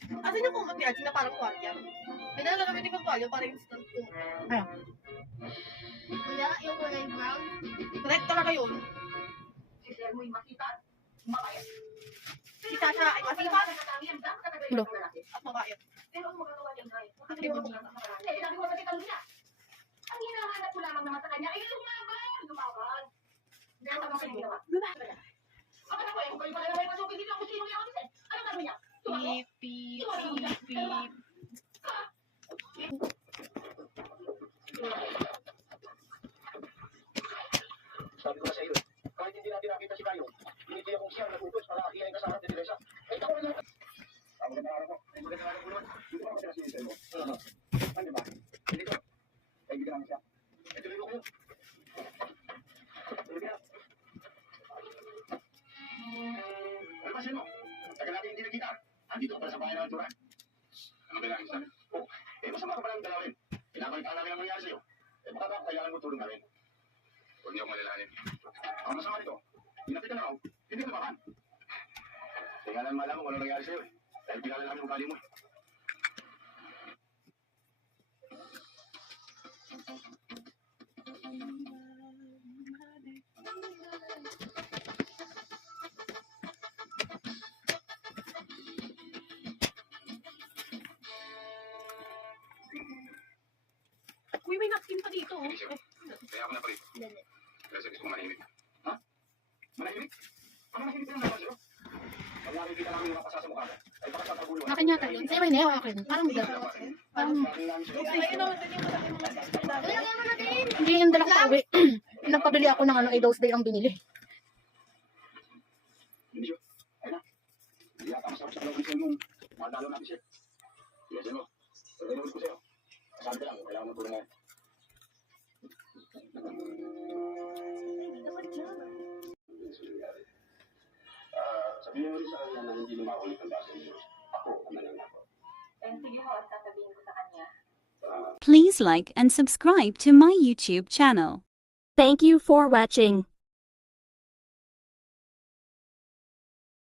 Asan yung kumot yan? Na parang tuwalya. Hindi na gagamitin kong tuwalya para instant kumot. Ano? Kuya, yung kulay brown. Correct talaga yun. Si Sir mo'y makita, mabait. Si Sasha ay masipag Ulo. at mabait. Pero ang magagawa niya ay, Hindi mo sabi ko kasi kanina, ang hinahanap ko lamang naman sa kanya ay lumaban. Pero ano kayo ginawa? Ako na po, kung kayo pala naman yung masukil dito, kung sino yung ako anong gagawin niya? Beep, beep, beep, beep. Sabi ko na sa iyo, kahit hindi natin nakita si Kayo, hindi akong siya nag-utos para iyan ka sa akin, Teresa. Ay, ako rin lang. Ang magandang araw ko. Ang magandang araw ko naman. Hindi ba matira si Isel mo? Ano ba? Hindi ko. Kaibigan namin siya. Ito rin ko yun. Tuloy ka. Ano ba sino? Tagal natin hindi nagkita. Andito ka pala sa bahay ng Altura. Ano ba lang sabi? Oh, masama ka palang dalawin. Pinakalitaan namin ang nangyari sa'yo. Baka kailangan mo tulong namin. Huwag niyo akong malalahanin. Ang masama nito, hinapit ka na raw, hindi ka bakan. Kaya lang malaman kung ano nangyari sa'yo eh. Dahil pinala namin ugali mo eh. Uy, may napkin pa dito. Oh. Kaya ako na pa rin. Kasi gusto ko manahimik. Ha? Manahimik? Ano manahimik ka naman sa'yo? Pag nakikita namin yung kapasa sa mukha mo, ay baka sa paguluhan. Akin yata yun. Sa'yo ba hindi? Akin. Parang hindi. Parang Ayun naman din yung malaki mga sister namin. hindi yung dala ko pa uwi. Nagpabili ako ng those day ang binili. Hindi siya. Ayun na. Hindi yata masarap sa kalawin sa'yo nung madalo natin siya. Sige sa'yo. Pagkalulit ko sa'yo. Sabi ko lang, kailangan mo tulong ngayon. Sabihin mo rin sa kanya na hindi lumaulit ang basa niyo. Ako ang nangyayari. Sige ho, at sasabihin ko sa kanya. Please like and subscribe to my YouTube channel. Thank you for watching.